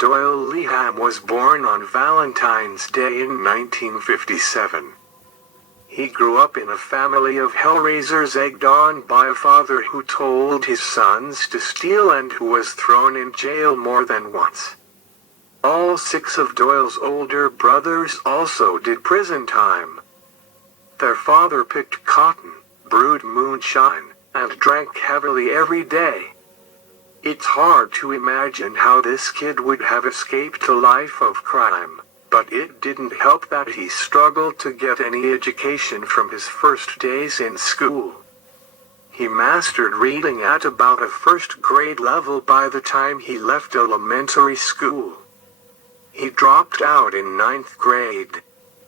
Doyle Lee Hamm was born on Valentine's Day in 1957. He grew up in a family of hellraisers egged on by a father who told his sons to steal and who was thrown in jail more than once. All 6 of Doyle's older brothers also did prison time. Their father picked cotton, brewed moonshine, and drank heavily every day. It's hard to imagine how this kid would have escaped a life of crime, but it didn't help that he struggled to get any education from his first days in school. He mastered reading at about a first grade level by the time he left elementary school. He dropped out in 9th grade.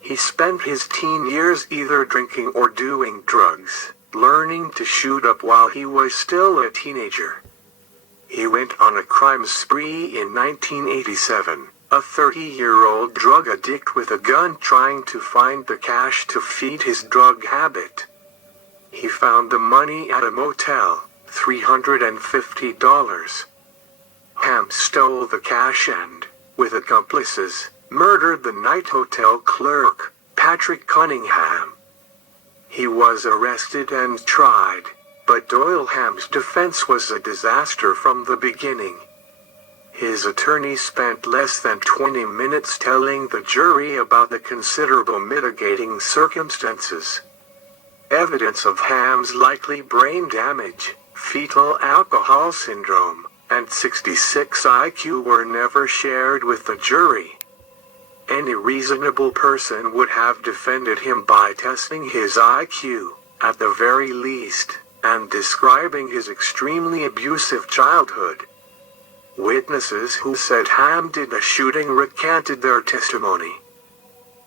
He spent his teen years either drinking or doing drugs, learning to shoot up while he was still a teenager. He went on a crime spree in 1987, a 30-year-old drug addict with a gun trying to find the cash to feed his drug habit. He found the money at a motel, $350. Hamm stole the cash and, with accomplices, murdered the night hotel clerk, Patrick Cunningham. He was arrested and tried, but Doyle Hamm's defense was a disaster from the beginning. His attorney spent less than 20 minutes telling the jury about the considerable mitigating circumstances. Evidence of Hamm's likely brain damage, fetal alcohol syndrome, and 66 IQ were never shared with the jury. Any reasonable person would have defended him by testing his IQ, at the very least, and describing his extremely abusive childhood. Witnesses who said Hamm did the shooting recanted their testimony.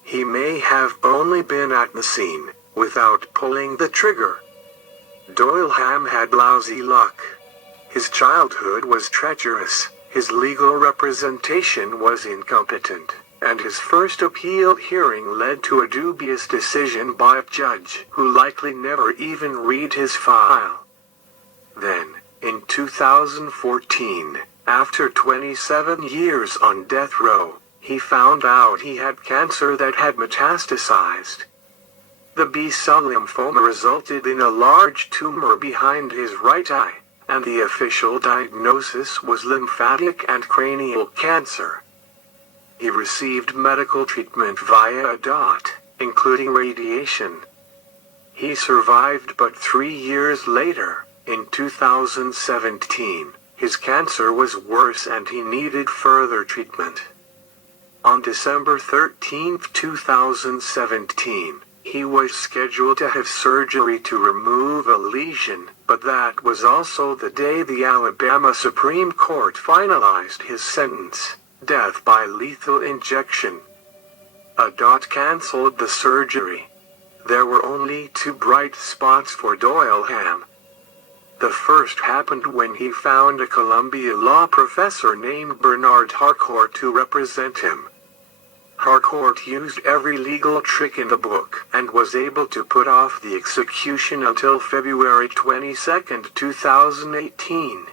He may have only been at the scene, without pulling the trigger. Doyle Hamm had lousy luck. His childhood was treacherous, his legal representation was incompetent, and his first appeal hearing led to a dubious decision by a judge who likely never even read his file. Then, in 2014, after 27 years on death row, he found out he had cancer that had metastasized. The B-cell lymphoma resulted in a large tumor behind his right eye, and the official diagnosis was lymphatic and cranial cancer. He received medical treatment via a DOT, including radiation. He survived, but 3 years later, in 2017, his cancer was worse and he needed further treatment. On December 13, 2017, he was scheduled to have surgery to remove a lesion, but that was also the day the Alabama Supreme Court finalized his sentence. Death by lethal injection. A DOT canceled the surgery. There were only 2 bright spots for Doyle Hamm. The first happened when he found a Columbia law professor named Bernard Harcourt to represent him. Harcourt used every legal trick in the book and was able to put off the execution until February 22, 2018.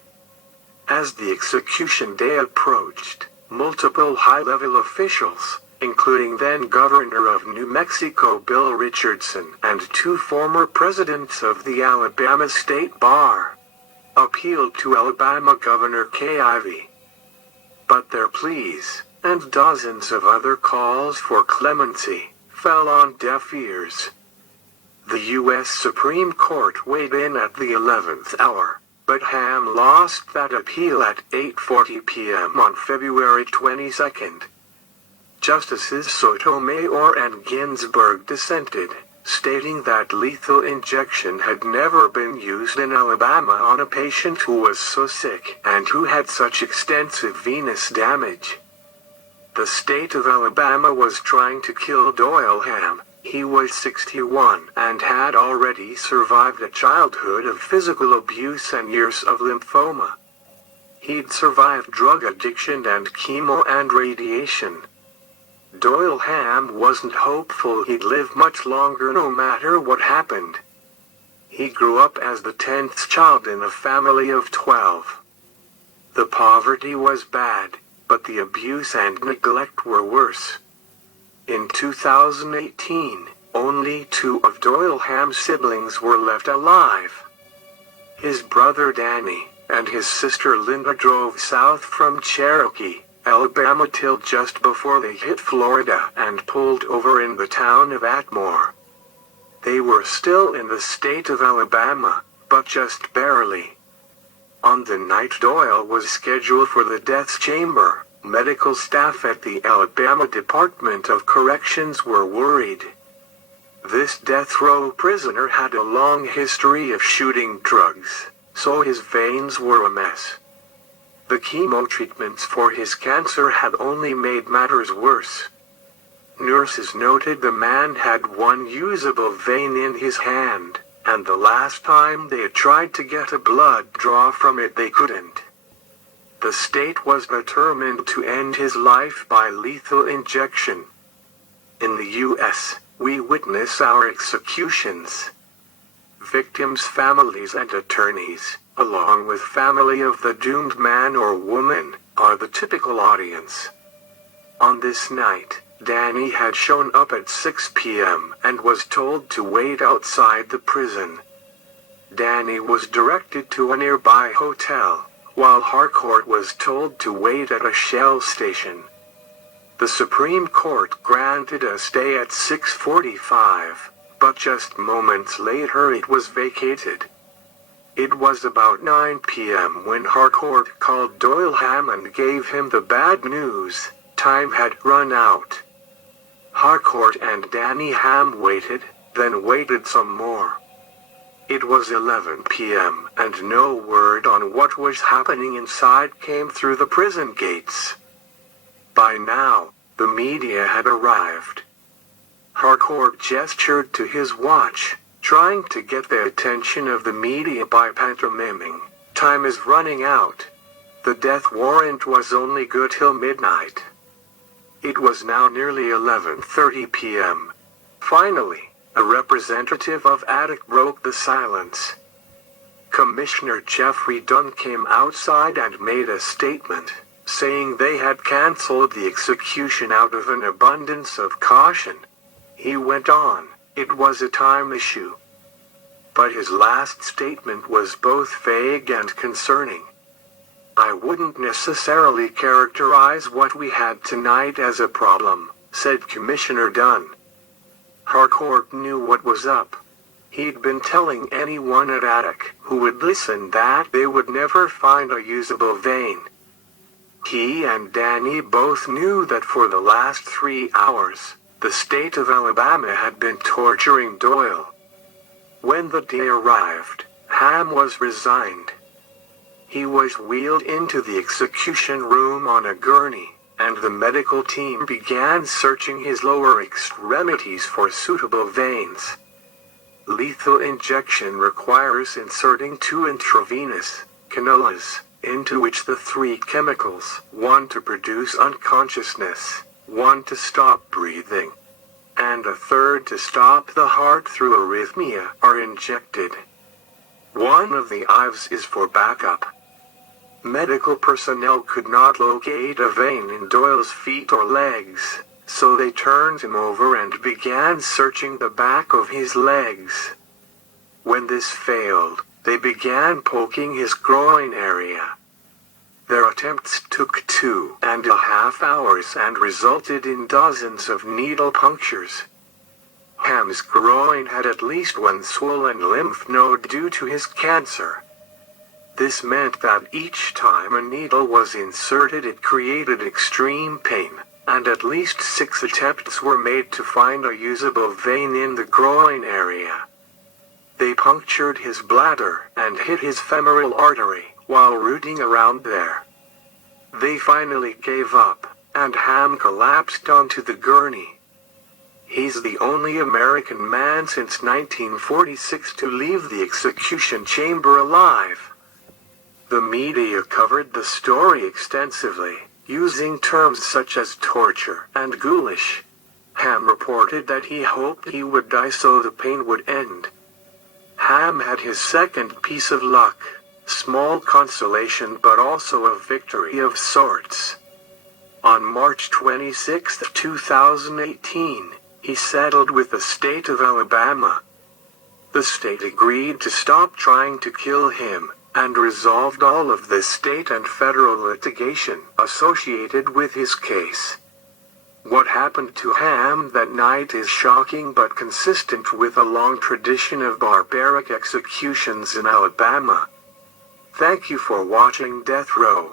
As the execution day approached, multiple high-level officials, including then-Governor of New Mexico Bill Richardson and 2 former presidents of the Alabama State Bar, appealed to Alabama Governor Kay Ivey. But their pleas, and dozens of other calls for clemency, fell on deaf ears. The U.S. Supreme Court weighed in at the 11th hour. But Hamm lost that appeal at 8:40 p.m. on February 22. Justices Sotomayor and Ginsburg dissented, stating that lethal injection had never been used in Alabama on a patient who was so sick and who had such extensive venous damage. The state of Alabama was trying to kill Doyle Hamm. He was 61 and had already survived a childhood of physical abuse and years of lymphoma. He'd survived drug addiction and chemo and radiation. Doyle Hamm wasn't hopeful he'd live much longer no matter what happened. He grew up as the 10th child in a family of 12. The poverty was bad. but the abuse and neglect were worse. In 2018, only 2 of Doyle Hamm's siblings were left alive. His brother Danny and his sister Linda drove south from Cherokee, Alabama till just before they hit Florida and pulled over in the town of Atmore. They were still in the state of Alabama, but just barely. On the night Doyle was scheduled for the death chamber, medical staff at the Alabama Department of Corrections were worried. This death row prisoner had a long history of shooting drugs, so his veins were a mess. The chemo treatments for his cancer had only made matters worse. Nurses noted the man had one usable vein in his hand, and the last time they had tried to get a blood draw from it they couldn't. The state was determined to end his life by lethal injection. In the U.S., we witness our executions. Victims' families and attorneys, along with family of the doomed man or woman, are the typical audience. On this night, Danny had shown up at 6 p.m. and was told to wait outside the prison. Danny was directed to a nearby hotel, while Harcourt was told to wait at a Shell station. The Supreme Court granted a stay at 6:45, but just moments later it was vacated. It was about 9 p.m. when Harcourt called Doyle Hamm and gave him the bad news: time had run out. Harcourt and Danny Hamm waited, then waited some more. It was 11 p.m. and no word on what was happening inside came through the prison gates. By now, the media had arrived. Harcourt gestured to his watch, trying to get the attention of the media by pantomiming, "Time is running out." The death warrant was only good till midnight. It was now nearly 11:30 p.m. Finally, a representative of Attic broke the silence. Commissioner Jeffrey Dunn came outside and made a statement, saying they had canceled the execution out of an abundance of caution. He went on, it was a time issue. But his last statement was both vague and concerning. "I wouldn't necessarily characterize what we had tonight as a problem," said Commissioner Dunn. Harcourt knew what was up. He'd been telling anyone at Attic who would listen that they would never find a usable vein. He and Danny both knew that for the last 3 hours, the state of Alabama had been torturing Doyle. When the day arrived, Hamm was resigned. He was wheeled into the execution room on a gurney, and the medical team began searching his lower extremities for suitable veins. Lethal injection requires inserting 2 intravenous cannulas, into which the 3 chemicals, one to produce unconsciousness, one to stop breathing, and a third to stop the heart through arrhythmia, are injected. One of the ives is for backup. Medical personnel could not locate a vein in Doyle's feet or legs, so they turned him over and began searching the back of his legs. When this failed, they began poking his groin area. Their attempts took 2.5 hours and resulted in dozens of needle punctures. Hamm's groin had at least 1 swollen lymph node due to his cancer. This meant that each time a needle was inserted it created extreme pain, and at least 6 attempts were made to find a usable vein in the groin area. They punctured his bladder and hit his femoral artery while rooting around there. They finally gave up, and Hamm collapsed onto the gurney. He's the only American man since 1946 to leave the execution chamber alive. The media covered the story extensively, using terms such as torture and ghoulish. Hamm reported that he hoped he would die so the pain would end. Hamm had his second piece of luck, small consolation but also a victory of sorts. On March 26, 2018, he settled with the state of Alabama. The state agreed to stop trying to kill him, and resolved all of the state and federal litigation associated with his case. What happened to Hamm that night is shocking but consistent with a long tradition of barbaric executions in Alabama. Thank you for watching Death Row.